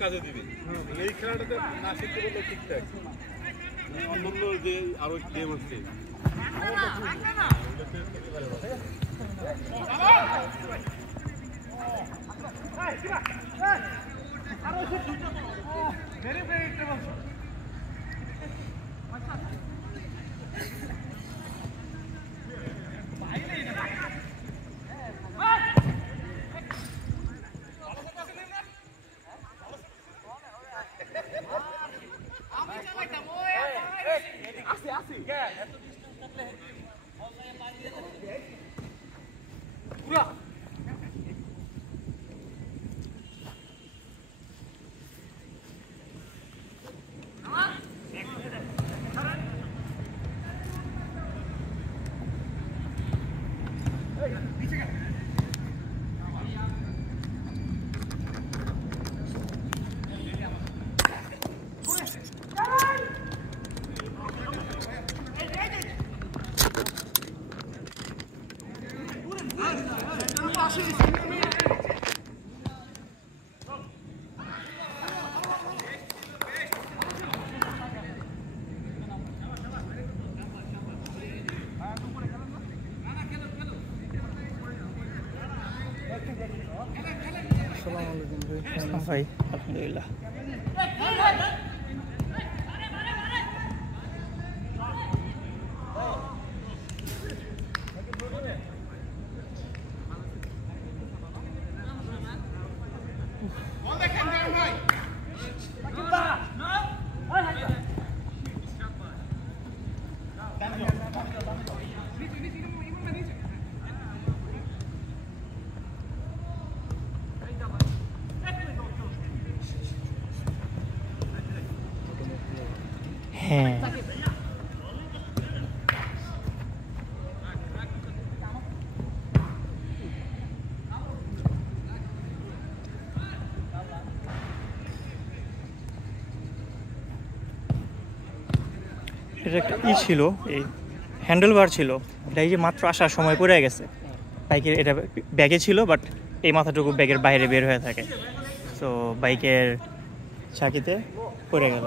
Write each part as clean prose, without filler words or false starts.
কাজে দিবি এই খেলাটাতে না শিখতে বললে ঠিকঠাক অন্যান্য যে আরো গেম আছে ভাই আলহামদুলিল্লাহ হ্যাঁ এটা একটা ছিল এই হ্যান্ডেল বার ছিল এটা এই যে মাত্র আসার সময় পড়ে গেছে বাইকের এটা ব্যাগে ছিল বাট এই মাথাটুকু ব্যাগের বাইরে বের হয়ে থাকে তো বাইকের চাকিতে পড়ে গেল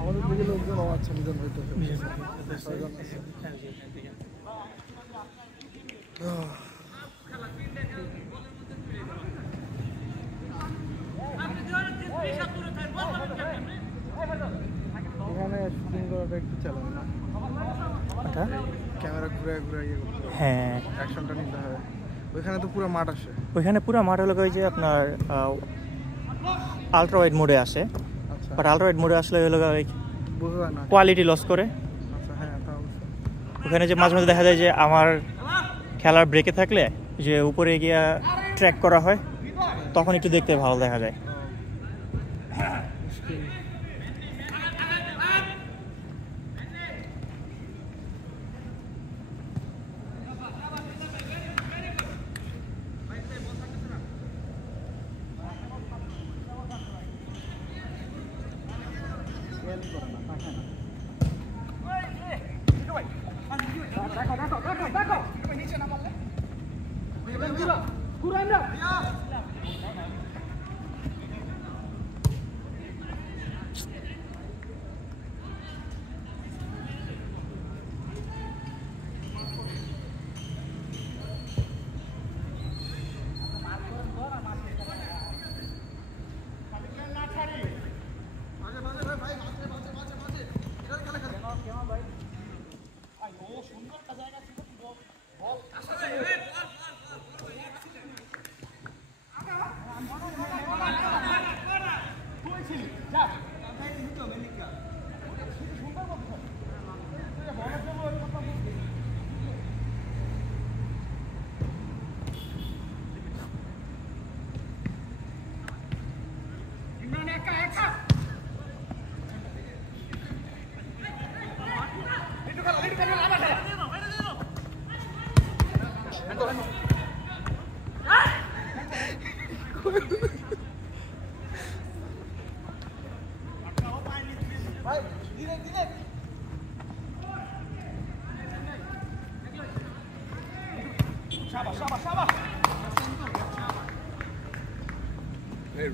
আমাদের দিকে লোকজন আচ্ছা নিজন হইতে এখানে শুটিং করাটা একটু চ্যালেঞ্জ না ক্যামেরা ঘুরে ঘুরে ইয়ে করতে হবে হ্যাঁ অ্যাকশনটা নিতে হবে ওইখানে তো পুরো মাঠ আসে ওইখানে পুরো মাঠ হলো ওই যে আপনার আলট্রা ওয়াইড মোডে আসে আচ্ছা বাট আলট্রা ওয়াইড মোডে আসলে হলো বোঝা যায় না কোয়ালিটি লস করে আচ্ছা হ্যাঁ তা অবশ্যই ওখানে যে মাঝে মাঝে দেখা যায় যে আমার খেলার ব্রেকে থাকলে যে উপরে গিয়া ট্র্যাক করা হয় তখন একটু দেখতে ভালো দেখা যায়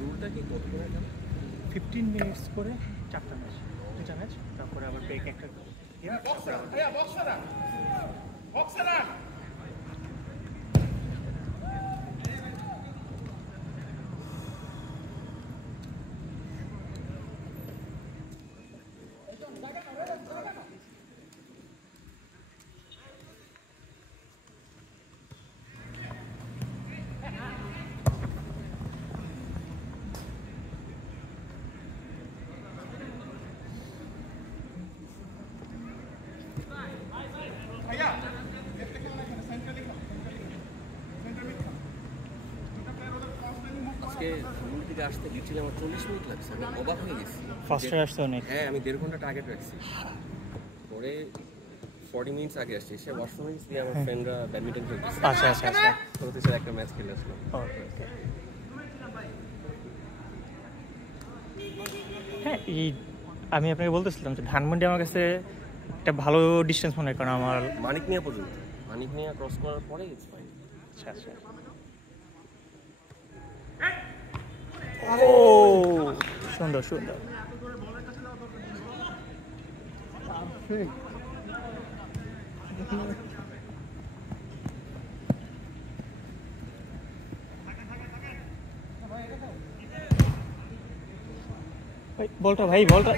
রুলটা কি কত করে 15 মিনিটস করে 4টা ম্যাচ 2টা ম্যাচ তারপরে আবার ব্রেক একটা আজকে রুম থেকে আসতে গিয়েছিলাম আমার 40 মিনিট লাগছে, আমি অবাক হয়ে গেছি। ফার্স্টে আসতে অনেক হ্যাঁ, আমি 1.5 ঘন্টা টার্গেট রাখছি, পরে 40 মিনিটস আগে আসছি। সে ওয়াশরুমে গিয়ে আমার ফ্রেন্ডরা ব্যাডমিন্টন খেলতেছে, আচ্ছা আচ্ছা আচ্ছা ওদের সাথে একটা ম্যাচ খেলে আসলাম। হ্যাঁ এই আমি আপনাকে বলতেছিলাম যে ধানমন্ডি আমার কাছে একটা ভালো ডিস্টেন্স মনে হয়, কারণ আমার মানিক মিয়া পর্যন্ত, মানিক মিয়া ক্রস করার পরে ইটস ফাইন। আচ্ছা আচ্ছা ও সুন্দর সুন্দর বলটা ভাই বলটা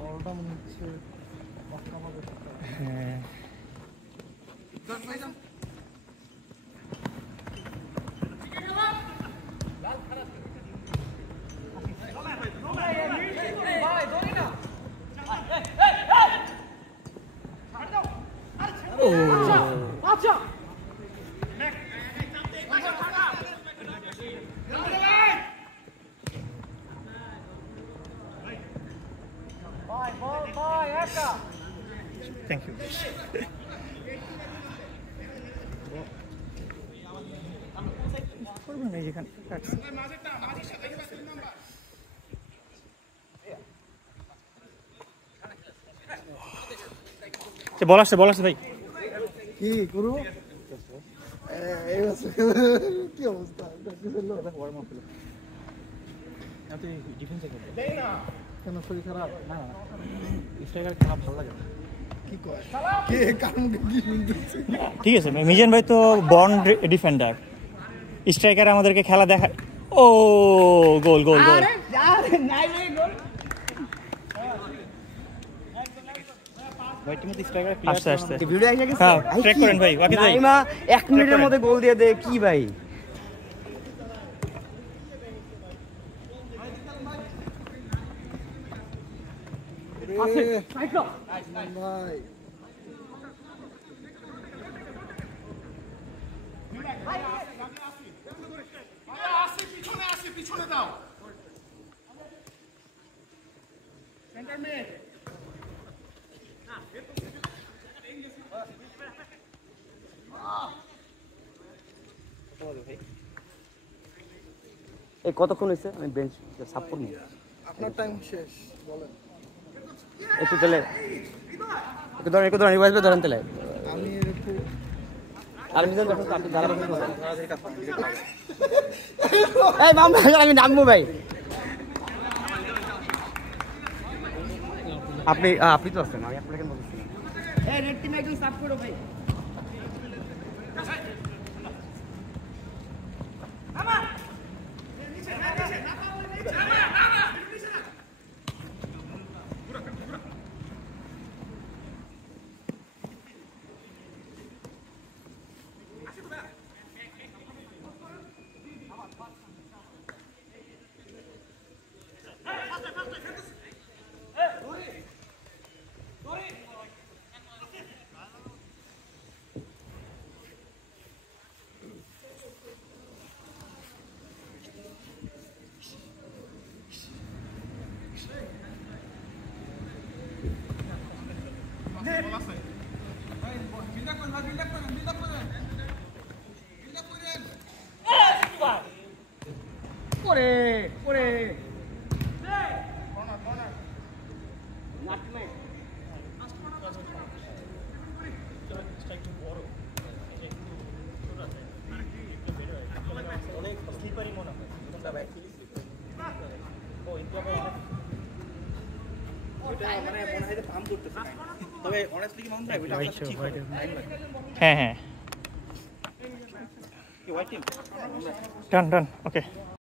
বলটা মনে হচ্ছে হ্যাঁ থ্যাংক ইউ করবেন না যেখানে বল আসছে ভাই কি করু কি অবস্থা কেন শরীর খারাপ? না স্ট্রাইকার খেলা ভালো লাগে কি কয় কে কার মুখে কি শুনতেছি? ঠিক আছে মিজান ভাই তো বর্ন ডিফেন্ডার, স্ট্রাইকার আমাদেরকে খেলা দেখা। ও গোল গোল গোল আস্তে আস্তে ভিডিও এসে গেছে। হ্যাঁ ভাই ট্র্যাক কি? করেন ভাই ওয়াকিদ ভাই নাইমা 1 মিনিটের মধ্যে গোল দিয়ে দেয় কি ভাই? ভাই এই কতক্ষণ হয়েছে? আমি বেঞ্চ সাপ করব। আপনার টাইম শেষ বলেন। একটু তেলে একটু ধরেন রিভাইজ ধরেন তেলে। আমি একটু আর মিজান যখন আপনি ধারা বসে করেন এই মামা আমি নামবো ভাই। আপনি তো আছেন, আমি আপনাকে বলছি এই রেড টিম একদম সাপ করো ভাই। মামা ওরে ওরে হ্যাঁ হ্যাঁ ডান ডান ওকে